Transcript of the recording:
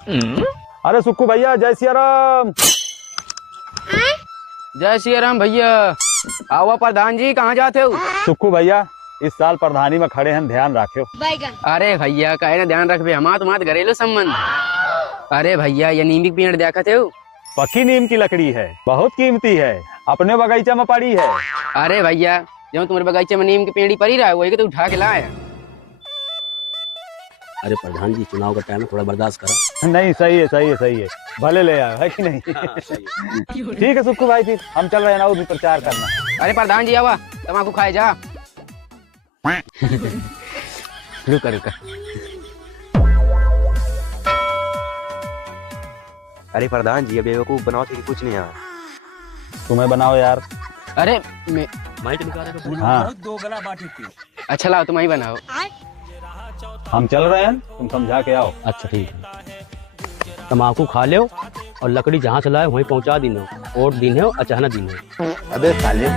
अरे सुक्कू भैया, जय सिया राम। जय श्री राम भैया। आवा प्रधान जी, कहाँ जाते हो? सुक्कू भैया, इस साल प्रधानी में खड़े हैं, ध्यान रखो। अरे भैया कहे ना ध्यान रख, हमारा तुम्हारा घरेलू संबंध। अरे भैया ये नीम की पेड़ देखा थे? पकी नीम की लकड़ी है, बहुत कीमती है, अपने बगीचा में पड़ी है। अरे भैया जब तुम्हारे बगीचे में नीम की पेड़ी पड़ी रहा है वही तो उठा के लाए। अरे प्रधान जी, चुनाव का टाइम है, थोड़ा बर्दाश्त करो। नहीं, सही है, सही है, सही है, भले ले आए, है कि नहीं? ठीक है सुक्कू भाई, फिर हम चल रहे हैं ना उधर प्रचार करना। अरे प्रधान जी आवा, तम्बाकू खाए जा। रुका रुका। अरे प्रधान जी, अब बेवकूफ बनाओ थे कि कुछ नहीं आया। तुम्हें बनाओ यार। अरे माइक निकाले तो हाँ, अच्छा लाओ तुम ही बनाओ। हम चल रहे हैं, तुम समझा के आओ। अच्छा ठीक है। तम्बाकू खा लो और लकड़ी जहाँ से लाए वहीं पहुँचा दीनो। वोट दीने हो, अचानक दीने। अबे साले।